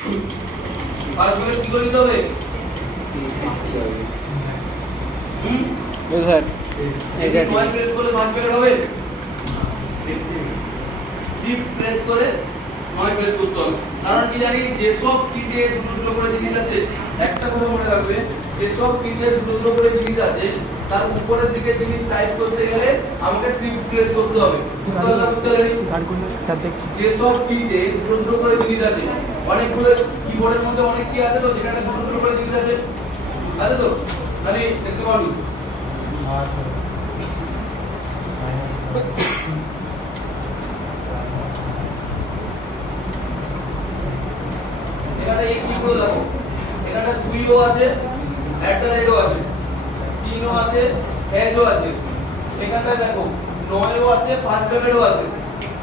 First bracket কি করে দিতে হবে? স্যার এটা নয় প্রেস করলে ফার্স্ট ব্র্যাকেট হবে, শিফট প্রেস করে নয় প্রেস করতে হবে। কারণ কি জানি যে সব কিতে দুটো দুটো করে জিনিস আছে, একটা কথা মনে রাখবে, যে সব কিতে দুটো দুটো করে জিনিস আছে তার উপরের দিকে জিনিস টাইপ করতে গেলে আমাকে শিফট প্রেস করতে হবে। যে সব কিতে দুটো দুটো করে জিনিস আছে, অনেকগুলো কিবোর্ডের মধ্যে অনেক কি আছে তো যেখানে দুটো দুটো করে জিনিস আছে, আছে তো মানে দেখতে পারবি। এখানে এই কিগুলো দেখো, এখানে 2ও আছে, @ও আছে, 3ও আছে, হ্যাজও আছে। এখানটায় দেখো 9ও আছে, ফার্স্ট ব্র্যাকেটও আছে।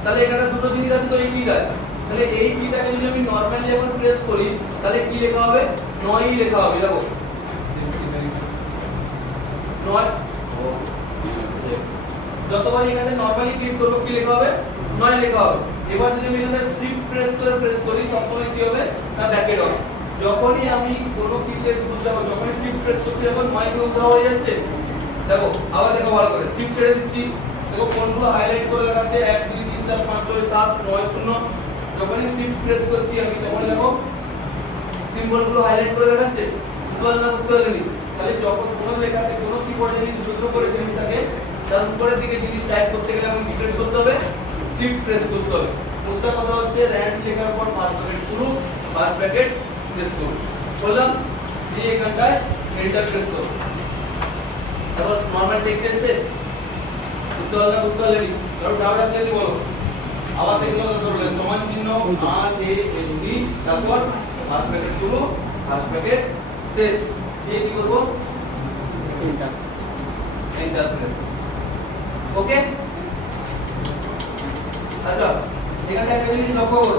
তাহলে এখানে দুটো জিনিস আছে তো এই কিটা, তাহলে এই কিটাকে যদি আমি নরমালি এখন প্রেস করি তাহলে কি লেখা হবে? 9ই লেখা হবে। দেখো 9, যতবার এখানে নরমালি ক্লিক করব কি লেখা হবে? 9 লেখা হবে। এবার যদি আমি এখানে শিফট প্রেস করি সবসময় কি হবে না ব্র্যাকেট হবে। যখনই আমি কোনো কিতে দুটো যাব, যখনই শিফট প্রেস করছি তখন 9 কে উল্টো হয়ে যাচ্ছে। দেখো আবার দেখো ভালো করে শিফট ছেড়ে দিচ্ছি, দেখো কোনগুলো হাইলাইট করে লেখা আছে 1 2 3 4 5 6 7 9 0। যখনই শিফট প্রেস করছি আমি তখন দেখো সিম্বলগুলো হাইলাইট করে দেখাচ্ছে। বুঝতে পারলেন? তাহলে যখন কোনো লেখাতে কোনো কিবোর্ডে যদি দুটো দুটো করে জিনিস থাকে তার উপরের দিকে জিনিস টাইপ করতে গেলে আমাকে কি প্রেস করতে হবে? শিফট প্রেস করতে হবে। মোদ্দা কথা হচ্ছে র্যান্ড লেখার পর ফার্স্ট ব্র্যাকেট শুরু, ফার্স্ট ব্র্যাকেট প্রেস করব। বললাম যে এখানটায় এন্টার প্রেস করব। তারপর নরমাল টেক্সট এসে বুঝতে পারলেন? কারণ ডাউট আছে যদি বলো। আবার দেখলো করলে সমান চিহ্ন RAND, তারপর ফার্স্ট ব্র্যাকেট শুরু, ফার্স্ট ব্র্যাকেট শেষ। দিয়ে কি করব? Enter press. ওকে? আচ্ছা এখানে একটা জিনিস লক্ষ্য করো,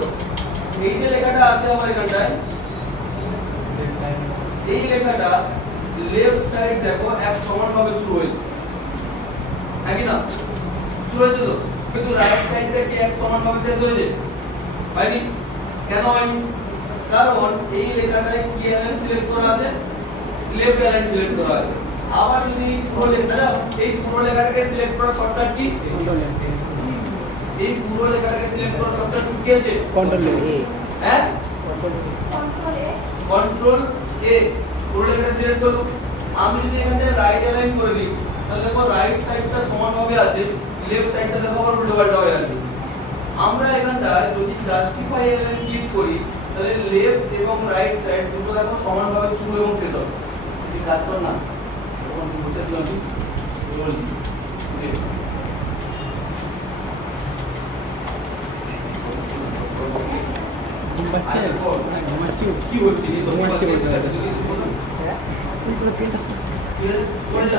এই যে লেখাটা আছে আমার এখানটায়, এই লেখাটা লেফট সাইড দেখো এক সমান ভাবে শুরু হয়েছে, হ্যাঁ কি না? শুরু হয়েছে তো, কিন্তু রাইট সাইডটা কি এক সমান ভাবে শেষ হয়েছে? হয়নি। কেন হয়নি? কারণ এই লেখাটায় কি অ্যালাইন সিলেক্ট করা আছে? লেফট অ্যালাইন সিলেক্ট করা আছে। আবার যদি পুরো লেখাটা, এই পুরো লেখাটাকে সিলেক্ট করার শর্টকাট কি? এই পুরো লেখাটাকে সিলেক্ট করার শর্টকাট কি আছে? কন্ট্রোল এ। হ্যাঁ কন্ট্রোল এ। পুরো লেখাটা সিলেক্ট করব। আমি যদি এখানে রাইট অ্যালাইন করে দিই তাহলে দেখো রাইট সাইডটা সমানভাবে আছে, লেফট সাইডটা দেখো আবার উল্টো পাল্টা হয়ে আছে। আমরা এখানটা যদি জাস্টিফাই অ্যালাইন ক্লিক করি তাহলে লেফট এবং রাইট সাইড দুটো দেখো সমানভাবে শুরু এবং শেষ হবে। এই কাজ কর না, তখন বসে দিলাম আমি রোল কি হচ্ছে এই সব ঘুমাচ্ছে বলতে হবে।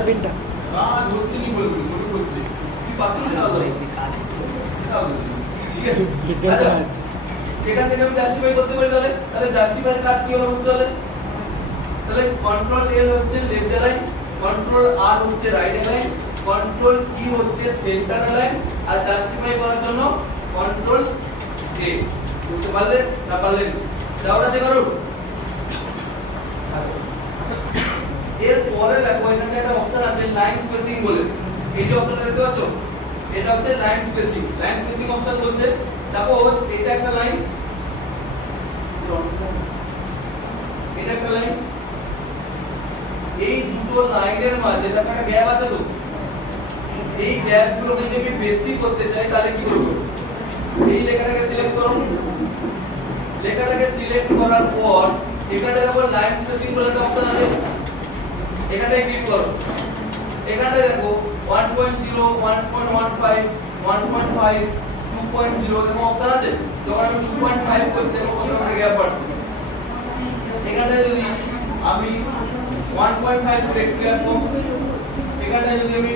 পেনটা না ধরতে নি বলবি বলতে কি পাচ্ছ না দাদা ঠিক আছে। আচ্ছা এখান থেকে আমি জাস্টিফাই করতে পারি, তাহলে জাস্টিফাইয়ের কাজ কি হবে বুঝতে হবে। তাহলে কন্ট্রোল এল হচ্ছে লেফট অ্যালাইন, কন্ট্রোল আর হচ্ছে রাইট অ্যালাইন, কন্ট্রোল ই হচ্ছে সেন্টার অ্যালাইন, আর জাস্টিফাই করার জন্য কন্ট্রোল জে। বুঝতে পারলে না পারলেন? যাওয়াটা করুন। এর পরে দেখো এখানে একটা অপশন আছে লাইন স্পেসিং বলে। এই যে অপশনটা দেখতে পাচ্ছ, এটা হচ্ছে line spacing. Line spacing option বলতে সাপোজ এটা একটা লাইন, এটা একটা লাইন, এই দুটো লাইনের মাঝে দেখো একটা গ্যাপ আছে তো, এই গ্যাপগুলোকে যদি আমি বেশি করতে চাই তাহলে কি করব? এই লেখাটাকে সিলেক্ট করো। লেখাটাকে সিলেক্ট করার পর এখানে দেখো লাইন স্পেসিং বলে একটা অপশন আছে, এখানে ক্লিক করো। এখানে দেখো 1.0 1.15 1.5 2.0 দেখো অপশন আছে। যখন আমি 2.5 করতে দেখো কত করে গ্যাপ বাড়ছে। এখানে যদি আমি 1.5 করে একটু গ্যাপ কম, এখানে যদি আমি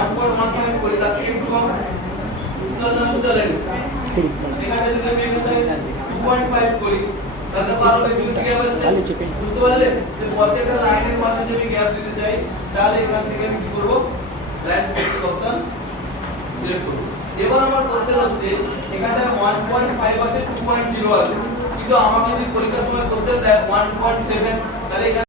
1.15 করি তার থেকে একটু কম, বুঝতে পারলেন? এখানে যদি আমি এখানে 2.5 করি তাহলে আরো বেশি বেশি গ্যাপ আসছে। বুঝতে পারলে? যে প্রত্যেকটা লাইনের মাঝে যদি গ্যাপ দিতে চাই তাহলে এখান থেকে আমি কি করব? লাইন স্পেসিং অপশন সিলেক্ট করব। এবার আমার কোশ্চেন হচ্ছে এখানে 1.5 আছে 2.0 আছে, কিন্তু আমাকে যদি পরীক্ষার সময় করতে দেয় 1.7 তাহলে এখানে